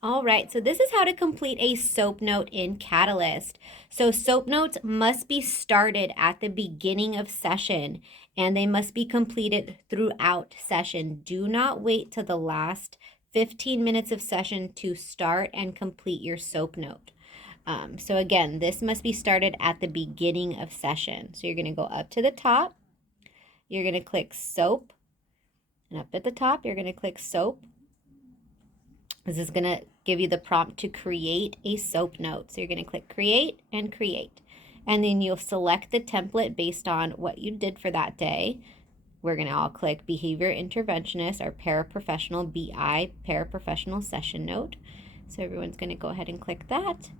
All right, so this is how to complete a SOAP note in Catalyst. So SOAP notes must be started at the beginning of session, and they must be completed throughout session. Do not wait till the last 15 minutes of session to start and complete your SOAP note. So again, this must be started at the beginning of session. So you're going to go up to the top. You're going to click SOAP. And up at the top, you're going to click SOAP. This is going to give you the prompt to create a SOAP note. So you're going to click create and create. And then you'll select the template based on what you did for that day. We're going to all click behavior interventionist or paraprofessional BI, paraprofessional session note. So everyone's going to go ahead and click that.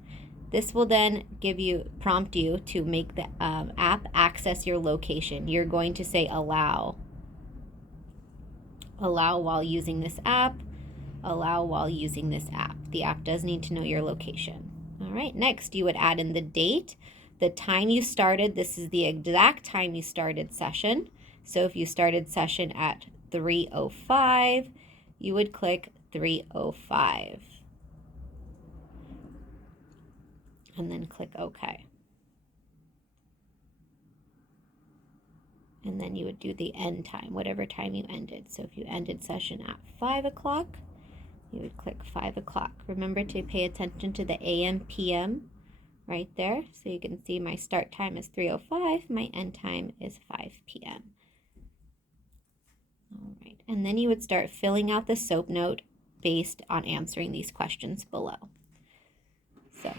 This will then prompt you to make the app access your location. You're going to say allow while using this app. Allow while using this app. The app does need to know your location. All right, next you would add in the date, the time you started. This is the exact time you started session. So if you started session at 3:05, you would click 3:05 and then click OK. And then you would do the end time, whatever time you ended. So if you ended session at 5 o'clock, you would click 5 o'clock. Remember to pay attention to the AM, PM right there. So you can see my start time is 3:05, my end time is 5 p.m. All right, and then you would start filling out the SOAP note based on answering these questions below. So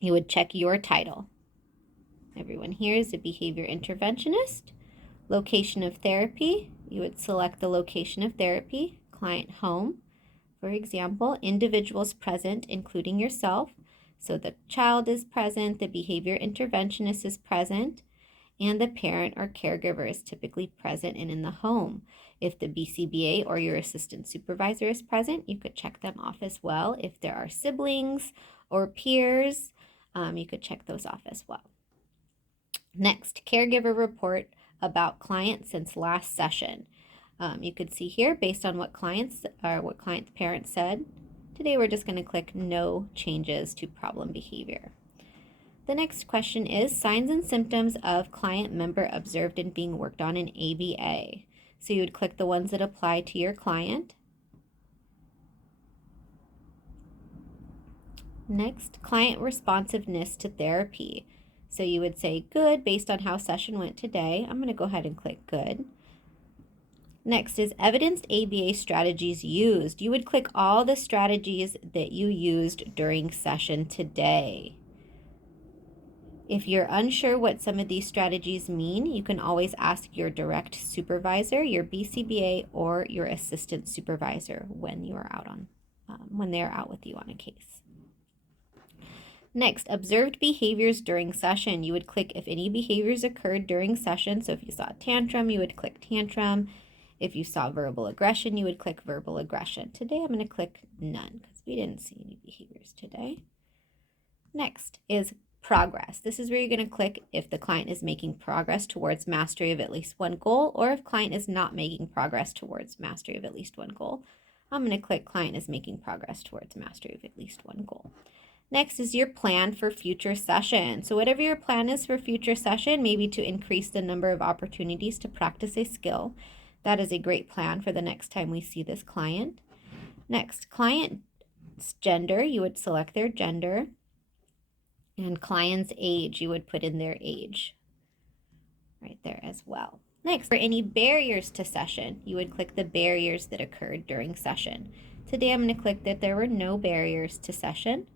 you would check your title. Everyone here is a behavior interventionist. Location of therapy, you would select the location of therapy, client home. For example, individuals present, including yourself. So the child is present, the behavior interventionist is present, and the parent or caregiver is typically present and in the home. If the BCBA or your assistant supervisor is present, you could check them off as well. If there are siblings or peers, you could check those off as well. Next, caregiver report about client since last session. You could see here based on what client's parents said. Today we're just going to click no changes to problem behavior. The next question is signs and symptoms of client member observed and being worked on in ABA. So you would click the ones that apply to your client. Next, client responsiveness to therapy. So you would say good based on how session went today. I'm going to go ahead and click good. Next is evidenced ABA strategies used. You would click all the strategies that you used during session today. If you're unsure what some of these strategies mean, you can always ask your direct supervisor, your BCBA, or your assistant supervisor when you are out when they are out with you on a case. Next, observed behaviors during session. You would click if any behaviors occurred during session. So if you saw a tantrum, you would click tantrum. If you saw verbal aggression, you would click verbal aggression. Today, I'm going to click none because we didn't see any behaviors today. Next is progress. This is where you're going to click if the client is making progress towards mastery of at least one goal, or if client is not making progress towards mastery of at least one goal. I'm going to click client is making progress towards mastery of at least one goal. Next is your plan for future session. So whatever your plan is for future session, maybe to increase the number of opportunities to practice a skill, that is a great plan for the next time we see this client. Next, client's gender, you would select their gender. And client's age, you would put in their age right there as well. Next, for any barriers to session, you would click the barriers that occurred during session. Today, I'm going to click that there were no barriers to session.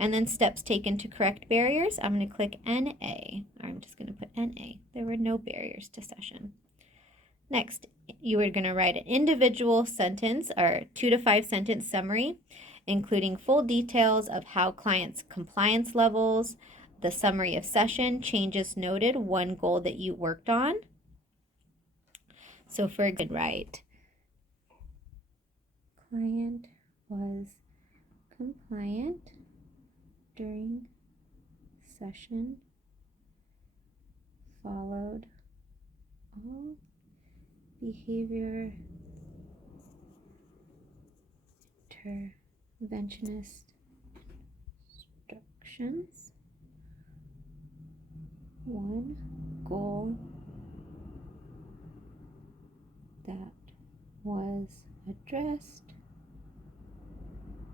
And then steps taken to correct barriers, I'm going to click NA. I'm just going to put NA. There were no barriers to session. Next, you are going to write an individual sentence or 2 to 5 sentence summary, including full details of how clients' compliance levels, the summary of session, changes noted, one goal that you worked on. So for example, write, client was compliant during session, followed all behavior interventionist instructions. One goal that was addressed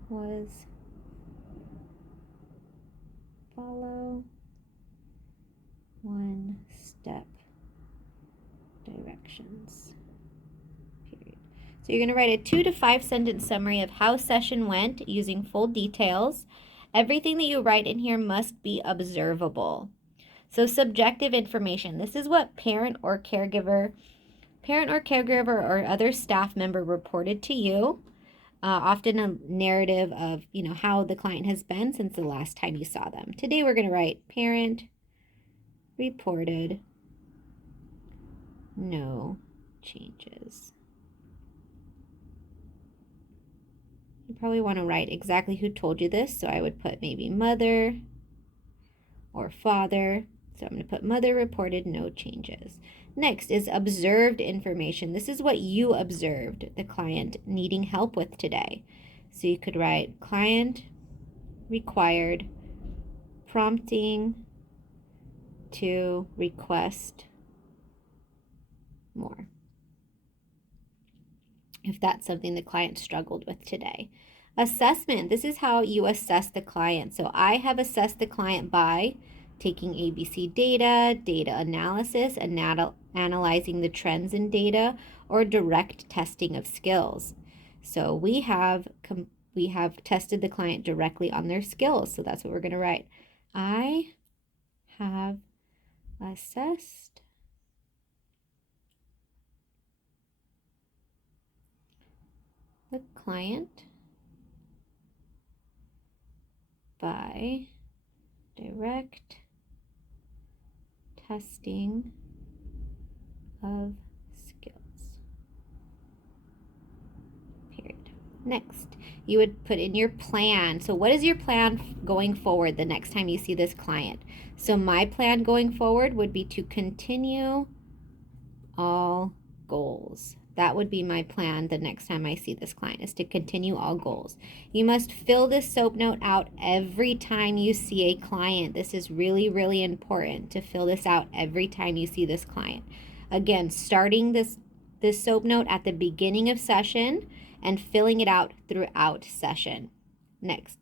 was follow one step directions. Period. So you're going to write a 2 to 5 sentence summary of how session went using full details. Everything that you write in here must be observable. So subjective information. This is what parent or caregiver or other staff member reported to you. Often a narrative of, how the client has been since the last time you saw them. Today we're going to write parent reported no changes. You probably want to write exactly who told you this, so I would put maybe mother or father. So I'm going to put mother reported no changes. Next is observed information. This is what you observed the client needing help with today. So you could write client required prompting to request more, if that's something the client struggled with today. Assessment. This is how you assess the client. So I have assessed the client by taking ABC data, data analysis, and analyzing the trends in data, or direct testing of skills. So we have tested the client directly on their skills. So that's what we're going to write. I have assessed the client by direct testing of skills. Period. Next, you would put in your plan. So what is your plan going forward the next time you see this client? So my plan going forward would be to continue all goals. That would be my plan the next time I see this client, is to continue all goals. You must fill this SOAP note out every time you see a client. This is really, really important to fill this out every time you see this client. Again, starting this SOAP note at the beginning of session and filling it out throughout session. Next,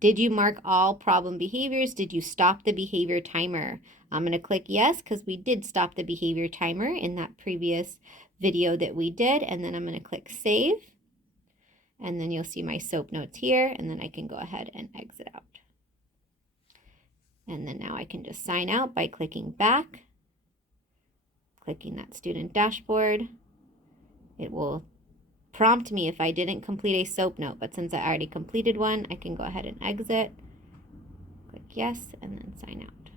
did you mark all problem behaviors? Did you stop the behavior timer? I'm going to click yes, because we did stop the behavior timer in that previous video that we did. And then I'm going to click save. And then you'll see my SOAP notes here. And then I can go ahead and exit out. And then now I can just sign out by clicking back, clicking that student dashboard. It will prompt me if I didn't complete a SOAP note, but since I already completed one, I can go ahead and exit, click yes, and then sign out.